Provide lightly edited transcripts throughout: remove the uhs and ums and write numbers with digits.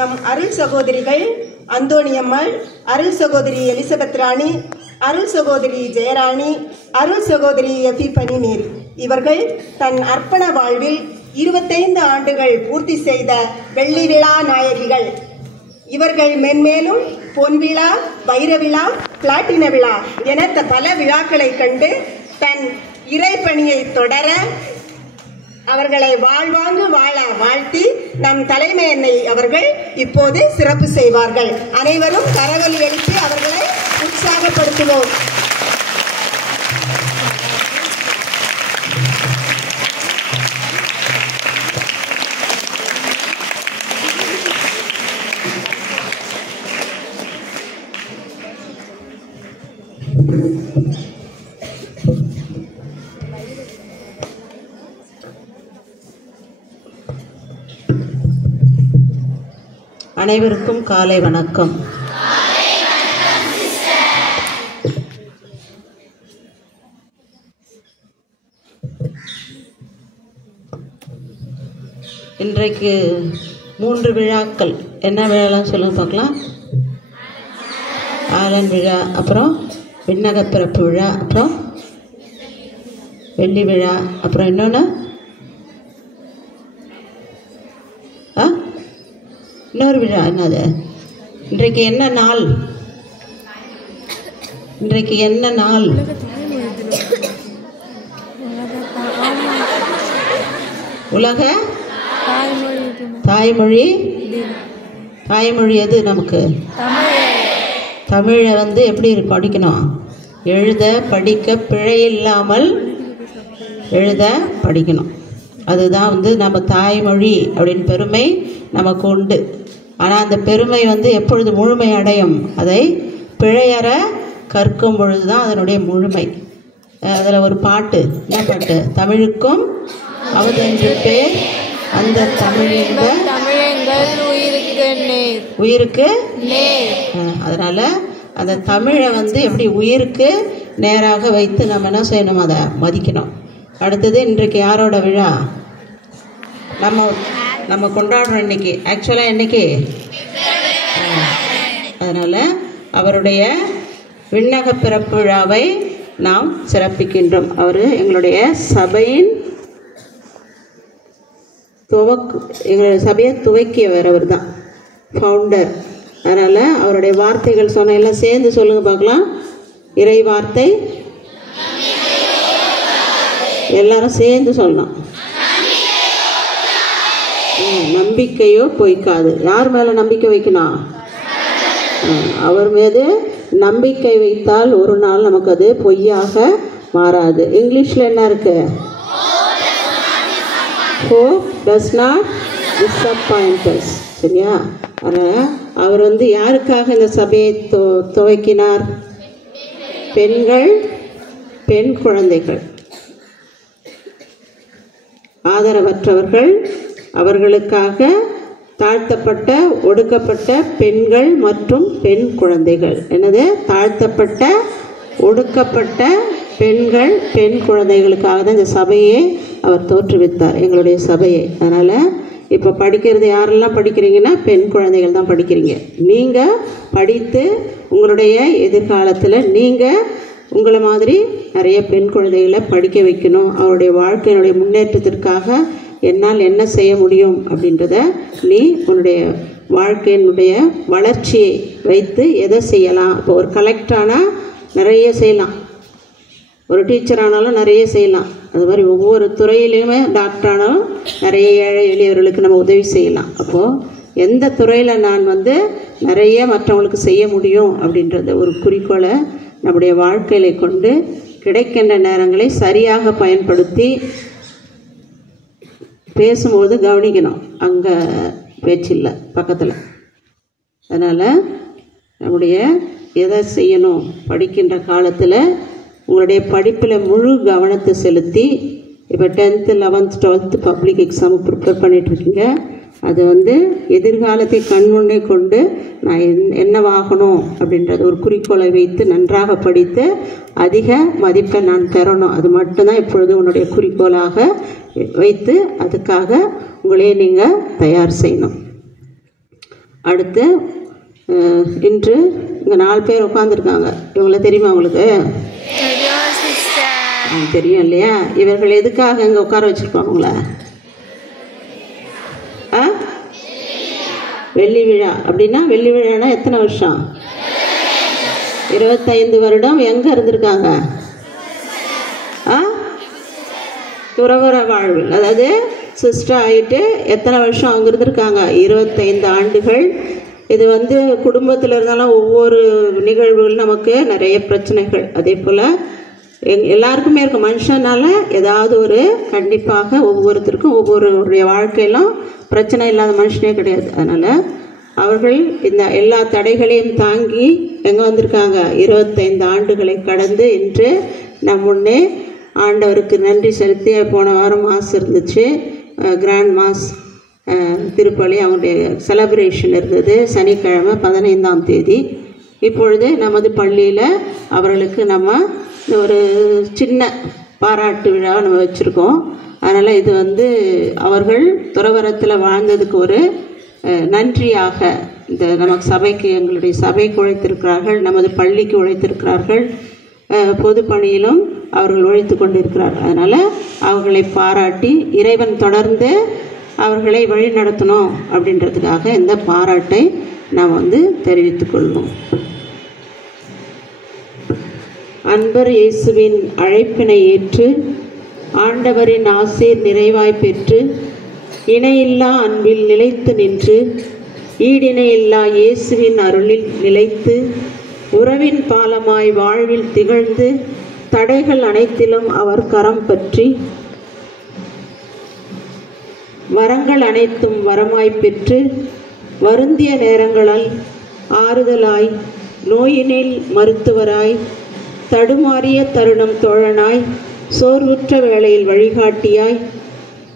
நம் அருள் சகோதரிகள் அந்தோணியம்மாள், அருள் சகோதரி எலிசபெத் ராணி, அருள் சகோதரி ஜெயராணி, அருள் சகோதரி எபிபனி மேரி இவர்கள் தன் அர்ப்பண வாழ்வில் 25 ஆண்டுகள் பூர்த்தி செய்த வெள்ளி விழா நாயகிகள். இவர்கள் மென்மேலும் பொன் விழா, வைர விழா, பிளாட்டின விழா என பல விழாக்களை கண்டு தன் இறைப்பணியை தொடர அவர்களை வாழ்வாங்கு வாழ வாழ்த்தி நம் தலைமை அன்னை அவர்கள் இப்போது சிறப்பு செய்வார்கள். அனைவரும் கரவொலி எழுப்பி அவர்களை உற்சாகப்படுத்துவோம். அனைவருக்கும் காலை வணக்கம். இன்றைக்கு 3 விழாக்கள். என்ன விழாலாம் சொல்லுங்க பார்க்கலாம். ஆலன் விழா, அப்புறம் விண்ணக பிறப்பு விழா, அப்புறம் வெள்ளி விழா, அப்புறம் இன்னொன்று இன்னொரு விழா. என்னது? இன்றைக்கு என்ன நாள்? இன்றைக்கு என்ன நாள்? உலக தாய்மொழி. தாய்மொழி எது நமக்கு? தமிழை எப்படி படிக்கணும்? எழுத படிக்க பிழை இல்லாமல் எழுத படிக்கணும். அதுதான் நம்ம தாய்மொழி அப்படின்னு பெருமை நமக்கு உண்டு. ஆனால் அந்த பெருமை எப்பொழுது முழுமை அடையும்? அதை பிழையற கற்கும் பொழுது தான் அதனுடைய முழுமை. அதில் ஒரு பாட்டு, என்ன பாட்டு? தமிழுக்கும் அவதென்று பேர் அந்த தமிழின்ப உயிருக்கு. அதனால் அந்த தமிழை எப்படி உயிருக்கு நேராக வைத்து நம்ம என்ன செய்யணும்? அதை மதிக்கணும். அடுத்தது, இன்றைக்கு யாரோட விழா? நம்ம கொண்டாடுறோம் இன்னைக்கு. ஆக்சுவலாக இன்னைக்கு அதனால் அவருடைய விண்ணக பிறப்பு விழாவை நாம் சிறப்பிக்கின்றோம். அவர் எங்களுடைய சபையின் எங்களுடைய சபையை துவக்கியவர். அவர் தான் ஃபவுண்டர். அதனால் அவருடைய வார்த்தைகள் சொன்ன எல்லாம் சேர்ந்து சொல்லுங்க பார்க்கலாம். இறை வார்த்தை எல்லாரும் சேர்ந்து சொல்லணும். நம்பிக்கையோ பொய்க்காது. யார் மேலே நம்பிக்கை வைக்கணும்? அவர் மீது நம்பிக்கை வைத்தால் ஒரு நாள் நமக்கு அது பொய்யாக மாறாது. இங்கிலீஷில் என்ன இருக்கு? Hope does not disappoint us. சரியா? அவர் யாருக்காக இந்த சபையை துவக்கினார்? பெண்கள், பெண் குழந்தைகள், ஆதரவற்றவர்கள், அவர்களுக்காக தாழ்த்தப்பட்ட ஒடுக்கப்பட்ட பெண்கள் மற்றும் பெண் குழந்தைகள். என்னது? தாழ்த்தப்பட்ட ஒடுக்கப்பட்ட பெண்கள், பெண் குழந்தைகளுக்காக தான் இந்த சபையை அவர் தோற்றுவித்தார், எங்களுடைய சபையை. அதனால் இப்போ படிக்கிறது யாரெல்லாம் படிக்கிறீங்கன்னா பெண் குழந்தைகள் தான் படிக்கிறீங்க. நீங்கள் படித்து உங்களுடைய எதிர்காலத்தில் நீங்கள் உங்களை மாதிரி நிறைய பெண் குழந்தைகளை படிக்க வைக்கணும். அவருடைய வாழ்க்கையினுடைய முன்னேற்றத்திற்காக என்னால் என்ன செய்ய முடியும் அப்படின்றத நீ உன்னுடைய வாழ்க்கையினுடைய வளர்ச்சியை வைத்து எதை செய்யலாம். இப்போ ஒரு கலெக்டரானால் நிறைய செய்யலாம், ஒரு டீச்சர் ஆனாலும் நிறைய செய்யலாம். அது மாதிரி ஒவ்வொரு துறையிலையுமே டாக்டர் ஆனாலும் நிறைய ஏழை எளியவர்களுக்கு நம்ம உதவி செய்யலாம். அப்போது எந்த துறையில் நான் நிறைய மற்றவங்களுக்கு செய்ய முடியும் அப்படின்றத ஒரு குறிக்கோளை நம்முடைய வாழ்க்கையில் கொண்டு கிடைக்கின்ற நேரங்களை சரியாக பயன்படுத்தி பேசும்போது கவனிக்கணும். அங்கே பேச்சில்லை பக்கத்தில். அதனால் நம்முடைய எதை செய்யணும்? படிக்கின்ற காலத்தில் உங்களுடைய படிப்பில் முழு கவனத்தை செலுத்தி, இப்போ 10th 11th 12th பப்ளிக் எக்ஸாமுக்கு ப்ரிப்பேர் பண்ணிகிட்ருக்கீங்க. அது எதிர்காலத்தை கண்முன்னே கொண்டு நான் என்னவாகணும் அப்படின்றது ஒரு குறிக்கோளை வைத்து நன்றாக படித்து அதிக மதிப்பை நான் பெறணும். அது மட்டும்தான் இப்பொழுது உன்னுடைய குறிக்கோளாக வைத்து அதுக்காக உங்களையே நீங்கள் தயார் செய்யணும். அடுத்து இன்று இங்கே 4 பேர் உட்காந்துருக்காங்க. இவங்கள தெரியுமா உங்களுக்கு? தெரியும் இல்லையா? இவர்கள் எதுக்காக இங்கே உட்கார வச்சுருப்பாங்க உங்களை? வெள்ளி விழா. அப்படின்னா வெள்ளி விழானா எத்தனை வருஷம்? 25 வருடம். எங்கே இருந்திருக்காங்க? துறவற வாழ்வில், அதாவது சிஸ்டர் ஆகிட்டு எத்தனை வருஷம் அவங்க இருந்திருக்காங்க? 25 ஆண்டுகள். இது குடும்பத்தில் இருந்தாலும் ஒவ்வொரு நிகழ்வுகள் நமக்கு நிறைய பிரச்சனைகள், அதே போல் எல்லாருக்குமே இருக்கும். மனுஷனால ஏதாவது ஒரு கண்டிப்பாக ஒவ்வொருத்தருக்கும் ஒவ்வொருடைய வாழ்க்கையெல்லாம் பிரச்சனை இல்லாத மனுஷனே கிடையாது. அதனால் அவர்கள் இந்த எல்லா தடைகளையும் தாங்கி எங்கே வந்திருக்காங்க? 25 ஆண்டுகளை கடந்து இன்று நம் முன்னே ஆண்டவருக்கு நன்றி செலுத்தி, போன வாரம் மாஸ் இருந்துச்சு, கிராண்ட் மாஸ் திருப்பலி, அவங்களுடைய செலப்ரேஷன் இருந்தது சனிக்கிழமை 15ஆம் தேதி. இப்பொழுது நமது பள்ளியில் அவர்களுக்கு நம்ம ஒரு சின்ன பாராட்டு விழா நம்ம வச்சுருக்கோம். அதனால் இது அவர்கள் துறவரத்தில் வாழ்ந்ததுக்கு ஒரு நன்றியாக இந்த நமக்கு சபைக்கு, எங்களுடைய சபைக்கு உழைத்திருக்கிறார்கள், நமது பள்ளிக்கு உழைத்திருக்கிறார்கள், பொது பணியிலும் அவர்கள் உழைத்து கொண்டிருக்கிறார்கள். அதனால் அவர்களை பாராட்டி இறைவன் தொடர்ந்து அவர்களை வழி நடத்தணும் அப்படின்றதுக்காக இந்த பாராட்டை நாம் தெரிவித்துக் கொள்வோம். அன்பர் இயேசுவின் அழைப்பினை ஏற்று ஆண்டவரின் ஆசீர் நிறைவாய் பெற்று இணையில்லா அன்பில் நிலைத்து நின்று ஈடிணையில்லா இயேசுவின் அருளில் நிலைத்து உறவின் பாலமாய் வாழ்வில் திகழ்ந்து தடைகள் அனைத்திலும் அவர் கரம் பற்றி வரங்கள் அனைத்தும் வரமாய் பெற்று வருந்திய நேரங்களால் ஆறுதலாய் நோயினில் மருத்துவராய் தடுமாறிய தருணம் தோழனாய் சோர்வுற்ற வேளையில் வழிகாட்டியாய்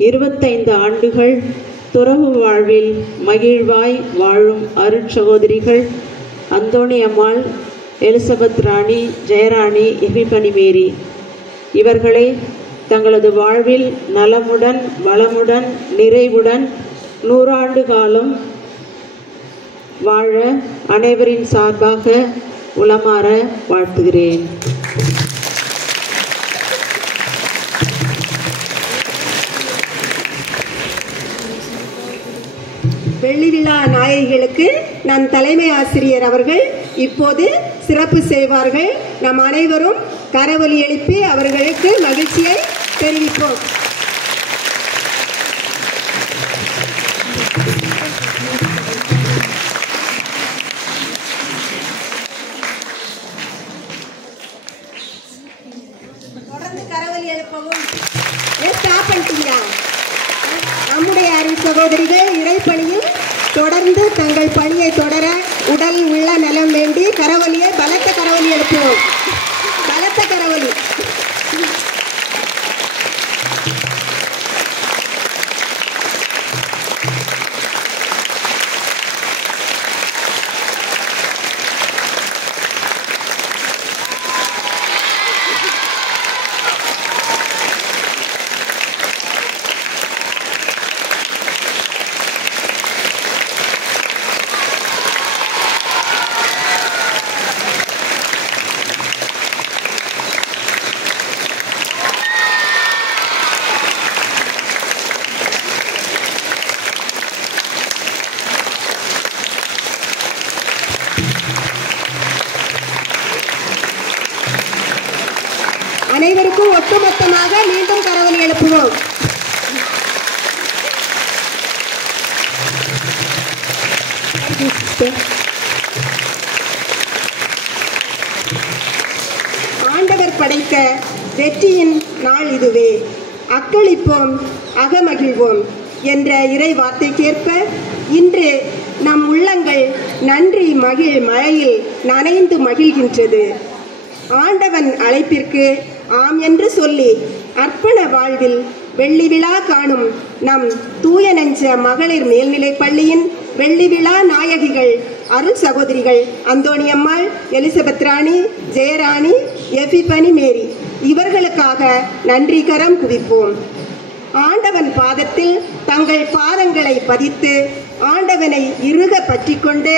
25 ஆண்டுகள் துறவு வாழ்வில் மகிழ்வாய் வாழும் அருட்சகோதரிகள் அந்தோணி அம்மாள், எலிசபெத் ராணி, ஜெயராணி, எபிபனி மேரி இவர்களை தங்களது வாழ்வில் நலமுடன் வளமுடன் நிறைவுடன் 100 ஆண்டு காலம் வாழ அனைவரின் சார்பாக உளமாற வாழ்த்துகிறேன். வெள்ளி விழா நாயகிகளுக்கு நம் தலைமை ஆசிரியர் அவர்கள் இப்போது சிறப்பு செய்வார்கள். நம் அனைவரும் கரவொலி எழுப்பி அவர்களுக்கு மகிழ்ச்சியை தெரிவிப்போம். தொடர்ந்து கரவொலி எழுப்பவும். ஸ்டாப் பண்ணிட்டீங்களா? நம்முடைய அருள் சகோதரிகள் இறைப்பணியில் தொடர்ந்து தங்கள் பணியை தொடர உடல் உள்ள நலம் வேண்டி கரவொலியை பலத்த கரவொலி எழுப்புவோம். பலத்த கரவொலி. அனைவருக்கும் ஒட்டுமொத்தமாக மீண்டும் கரவொலி எழுப்புவோம். ஆண்டவர் படைத்த வெற்றியின் நாள் இதுவே, அக்களிப்போம் அகமகிழ்வோம் என்ற இறை வார்த்தைக்கேற்ப இன்று நம் உள்ளங்கள் நன்றி மகிழ் மழையில் நனைந்து மகிழ்கின்றது. ஆண்டவன் அழைப்பிற்கு ஆம் என்று சொல்லி அர்ப்பண வாழ்வில் வெள்ளி விழா காணும் நம் தூய நெஞ்ச மகளிர் மேல்நிலைப் பள்ளியின் வெள்ளி விழா நாயகிகள் அருள் சகோதரிகள் அந்தோணி அம்மாள், எலிசபெத் ராணி, ஜெயராணி, எபிபனி மேரி இவர்களுக்காக நன்றி கரம் குவிப்போம். ஆண்டவன் பாதத்தில் தங்கள் பாதங்களை பதித்து ஆண்டவனை இறுக பற்றி கொண்டு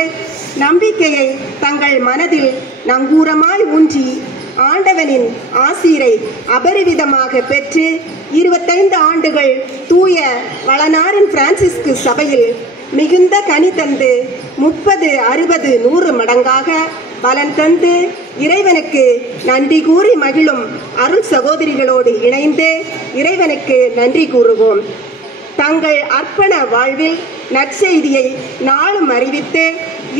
நம்பிக்கையை தங்கள் மனதில் நங்கூரமாய் ஊன்றி ஆண்டவனின் ஆசீரை அபரிவிதமாக பெற்று 25 ஆண்டுகள் தூய வளனாரின் பிரான்சிஸ்கு சபையில் மிகுந்த கனி தந்து 30, 60, 100 மடங்காக பலன் தந்து இறைவனுக்கு நன்றி கூறி மகிழும் அருள் சகோதரிகளோடு இணைந்து இறைவனுக்கு நன்றி கூறுவோம். தங்கள் அர்ப்பண வாழ்வில் நற்செய்தியை நாளும் அறிவித்து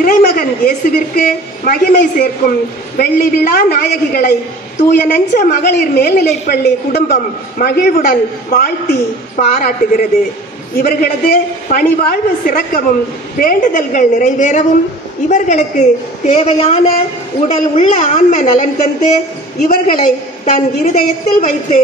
இறைமகன் இயேசுவிற்கு மகிமை சேர்க்கும் வெள்ளி விழா நாயகிகளை தூய நெஞ்ச மகளிர் மேல்நிலைப்பள்ளி குடும்பம் மகிழ்வுடன் வாழ்த்தி பாராட்டுகிறது. இவர்களது பணிவாழ்வு சிறக்கவும் வேண்டுதல்கள் நிறைவேறவும் இவர்களுக்கு தேவையான உடல் உள்ள ஆன்ம நலன் தந்து இவர்களை தன் இருதயத்தில் வைத்து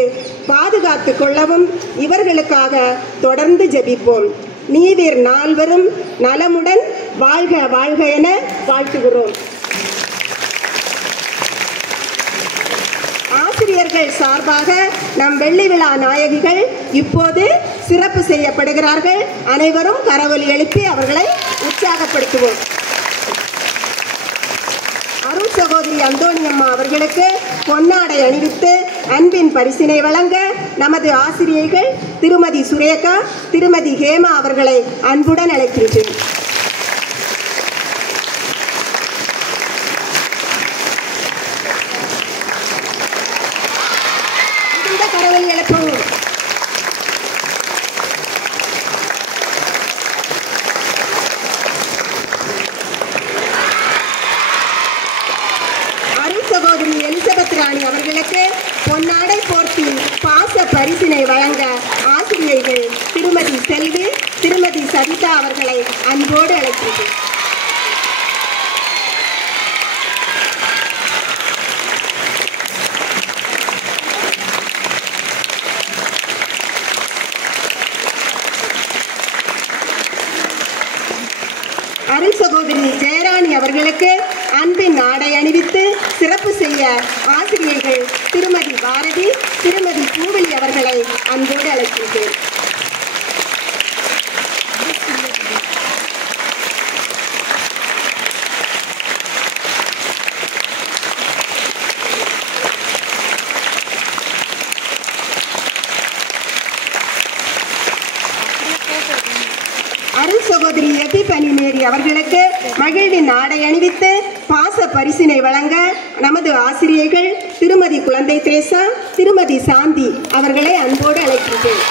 பாதுகாத்து கொள்ளவும் இவர்களுக்காக தொடர்ந்து ஜெபிப்போம். நீவீர் நால்வரும் நலமுடன் வாழ்க வாழ்க என வாழ்த்துகிறோம். ஆசிரியர்கள் சார்பாக நம் வெள்ளி விழா நாயகிகள் இப்போது சிறப்பு செய்யப்படுகிறார்கள். அனைவரும் கரவொலி எழுப்பி அவர்களை உற்சாகப்படுத்துவோம். அருள் சகோதரி அந்தோணியம்மா அவர்களுக்கு பொன்னாடை அணிவித்து அன்பின் பரிசினை வழங்க நமது ஆசிரியர்கள் திருமதி சுரேகா, திருமதி ஹேமா அவர்களை அன்புடன் அழைக்கின்றேன். கரவொலி எழுப்பவும். சகோதரி எலிசபெத் ராணி அவர்களுக்கு பொன்னாடை போர்த்தி பாச பரிசினை வழங்க ஆசிரியர்கள் திருமதி செல்வி, திருமதி சவிதா அவர்களை அன்போடு அழைக்கின்றனர். அருள் சகோதரி ஜெயராணி அவர்களுக்கு அன்பின் ஆடை அணிவித்து சிறப்பு செய்ய ஆசிரியர்கள் திருமதி பாரதி, திருமதி பூவலி அவர்களை அன்போடு அழைக்கின்றேன். அருள் சகோதரி எபிபனி மேரி அவர்களுக்கு மகிழ்வின் ஆடை அணிவித்து பாச பரிசினை வழங்க நமது ஆசிரியர்கள் திருமதி குழந்தை திரேசா, திருமதி சாந்தி அவர்களை அன்போடு அழைக்கின்றேன்.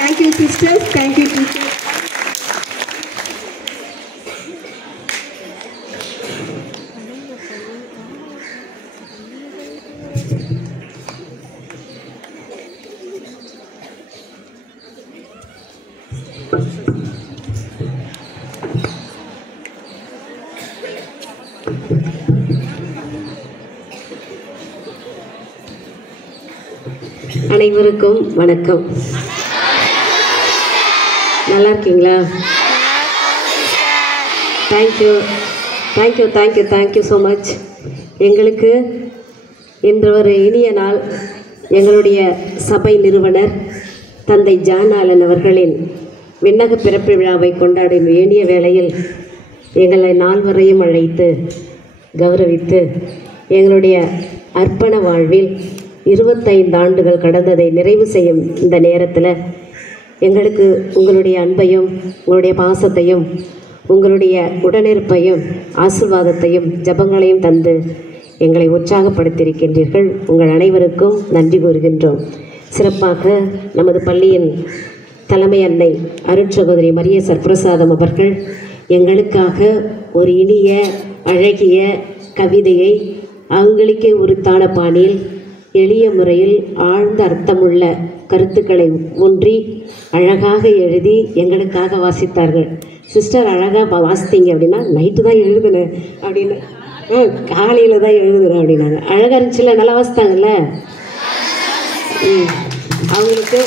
Thank you sisters, thank you teachers. அனைவருக்கும் வணக்கம். நல்லா இருக்கீங்களா? Thank you thank you thank you thank you so much. எங்களுக்கு இன்று ஒரு இனிய நாள். எங்களுடைய சபை நிறுவனர் தந்தை ஜான் ஆலன் அவர்களின் விண்ணக பிறப்பு விழாவை கொண்டாடும் வேண்டிய வேளையில் எங்களை நால்வரையும் அழைத்து கௌரவித்து எங்களுடைய அர்ப்பண வாழ்வில் 25 ஆண்டுகள் கடந்ததை நிறைவு செய்யும் இந்த நேரத்தில் எங்களுக்கு உங்களுடைய அன்பையும் உங்களுடைய பாசத்தையும் உங்களுடைய உடனிருப்பையும் ஆசீர்வாதத்தையும் ஜபங்களையும் தந்து எங்களை உற்சாகப்படுத்தியிருக்கின்றீர்கள். உங்கள் அனைவருக்கும் நன்றி கூறுகின்றோம். சிறப்பாக நமது பள்ளியின் தலைமை அன்னை அருட்சகோதரி மரிய சர்பிரசாதம் அவர்கள் எங்களுக்காக ஒரு இனிய அழகிய கவிதையை அவங்களுக்கே உரித்தான பாணியில் எளிய முறையில் ஆழ்ந்த அர்த்தமுள்ள கருத்துக்களை ஒன்றி அழகாக எழுதி எங்களுக்காக வாசித்தார்கள். சிஸ்டர் அழகாக வாசித்தீங்க அப்படின்னா நைட்டு தான் எழுதுனேன் அப்படின்னு, காலையில் தான் எழுதுனேன் அப்படின்னாங்க. அழகாக இருந்துச்சுல்ல, நல்லா வாசித்தாங்கல்ல. அவங்களுக்கு